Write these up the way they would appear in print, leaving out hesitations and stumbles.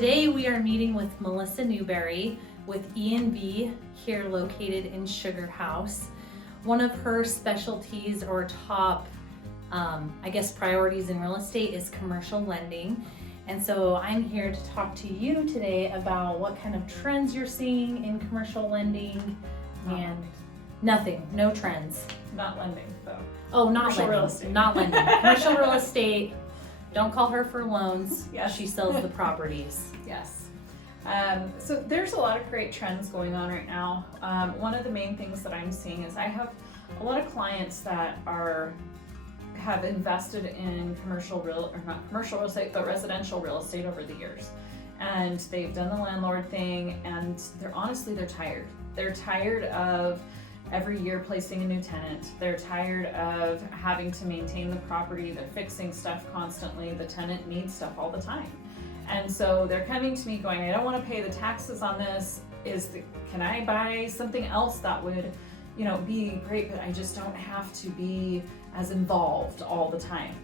Today we are meeting with Melissa Newberry with E&B here located in Sugar House. One of her specialties or top, priorities in real estate is commercial lending. And so I'm here to talk to you today about what kind of trends you're seeing in commercial lending. No trends. Not lending, though. Oh, not Commercial lending. real estate. Not lending. Commercial real estate. Don't call her for loans. Yes. She sells the properties. Yes. So there's a lot of great trends going on right now. One of the main things that I'm seeing is I have a lot of clients that have invested in not commercial real estate, but residential real estate over the years. And they've done the landlord thing, and they're tired. They're tired of every year placing a new tenant. They're tired of having to maintain the property. They're fixing stuff constantly. The tenant needs stuff all the time. And so they're coming to me going, I don't want to pay the taxes on this. Can I buy something else that would, be great, but I just don't have to be as involved all the time.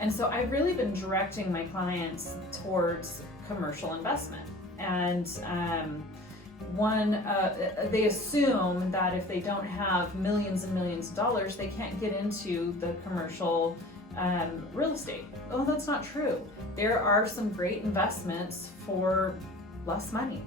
And so I've really been directing my clients towards commercial investment. And they assume that if they don't have millions and millions of dollars, they can't get into the commercial real estate. Oh, that's not true. There are some great investments for less money.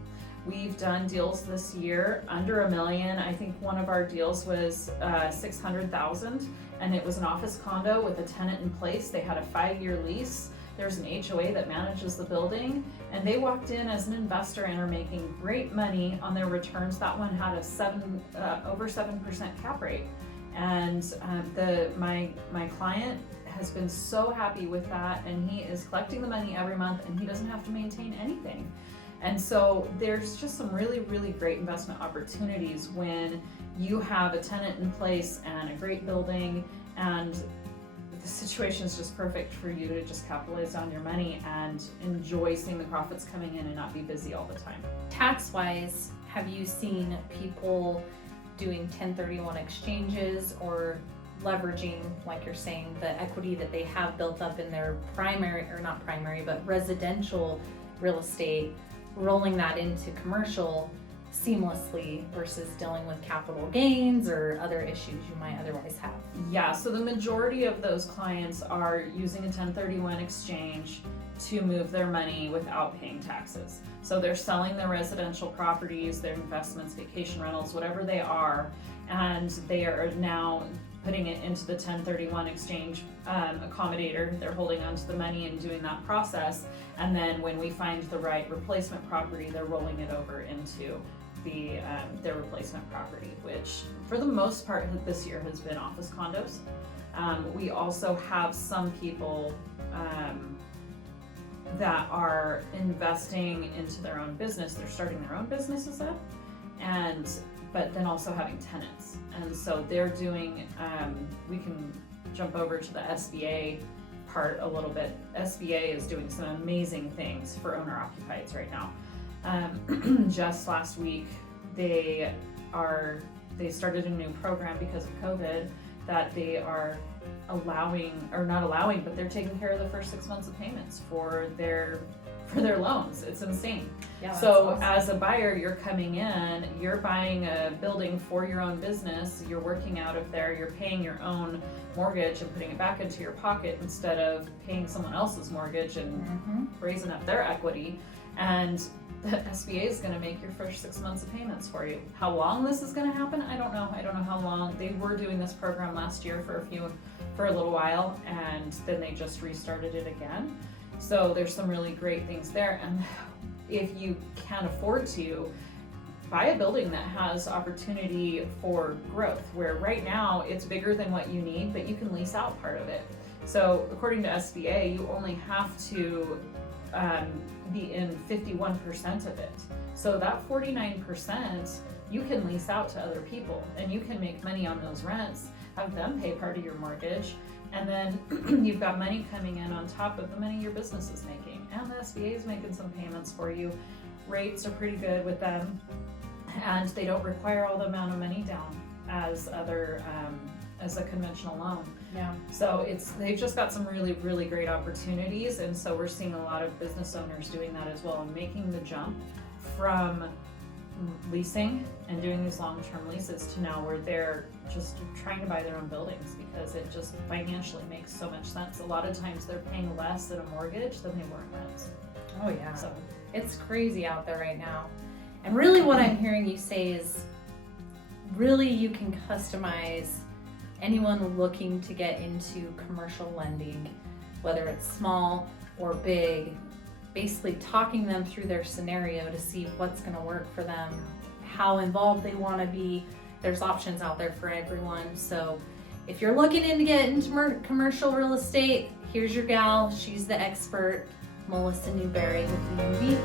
We've done deals this year under $1 million. I think one of our deals was $600,000, and it was an office condo with a tenant in place. They had a 5-year lease. There's an HOA that manages the building, and they walked in as an investor and are making great money on their returns. That one had a over 7% cap rate, and my client has been so happy with that, and he is collecting the money every month, and he doesn't have to maintain anything. And so there's just some really, really great investment opportunities when you have a tenant in place and a great building, and the situation is just perfect for you to just capitalize on your money and enjoy seeing the profits coming in and not be busy all the time. Tax-wise, have you seen people doing 1031 exchanges or leveraging, like you're saying, the equity that they have built up in their residential real estate, rolling that into commercial seamlessly versus dealing with capital gains or other issues you might otherwise have? Yeah, so the majority of those clients are using a 1031 exchange to move their money without paying taxes. So they're selling their residential properties, their investments, vacation rentals, whatever they are, and they are now putting it into the 1031 exchange accommodator. They're holding onto the money and doing that process, and then when we find the right replacement property, they're rolling it over into their replacement property, which for the most part this year has been office condos. We also have some people that are investing into their own business. They're starting their own businesses up, but then also having tenants. And so they're doing, we can jump over to the SBA part a little bit. SBA is doing some amazing things for owner-occupieds right now. Just last week, they started a new program because of COVID that they are but they're taking care of the first 6 months of payments for their loans. It's insane. Yeah, so awesome. As a buyer, you're coming in, you're buying a building for your own business, you're working out of there, you're paying your own mortgage and putting it back into your pocket instead of paying someone else's mortgage and raising up their equity. And the SBA is going to make your first 6 months of payments for you. How long this is going to happen, I don't know. I don't know how long. They were doing this program last year for a little while, and then they just restarted it again. So there's some really great things there. And if you can afford to, buy a building that has opportunity for growth, where right now it's bigger than what you need, but you can lease out part of it. So according to SBA, you only have to be in 51% of it. So that 49%, you can lease out to other people, and you can make money on those rents, have them pay part of your mortgage, and then you've got money coming in on top of the money your business is making. And the SBA is making some payments for you. Rates are pretty good with them, and they don't require all the amount of money down as other as a conventional loan. Yeah. So they've just got some really, really great opportunities, and so we're seeing a lot of business owners doing that as well and making the jump from leasing and doing these long-term leases to now where they're just trying to buy their own buildings because it just financially makes so much sense. A lot of times they're paying less than a mortgage than they were in rents. Oh yeah. So It's crazy out there right now. And really what I'm hearing you say is really you can customize anyone looking to get into commercial lending, whether it's small or big, basically talking them through their scenario to see what's going to work for them, how involved they want to be. There's options out there for everyone. So if you're looking to get into commercial real estate, here's your gal. She's the expert, Melissa Newberry with ENV.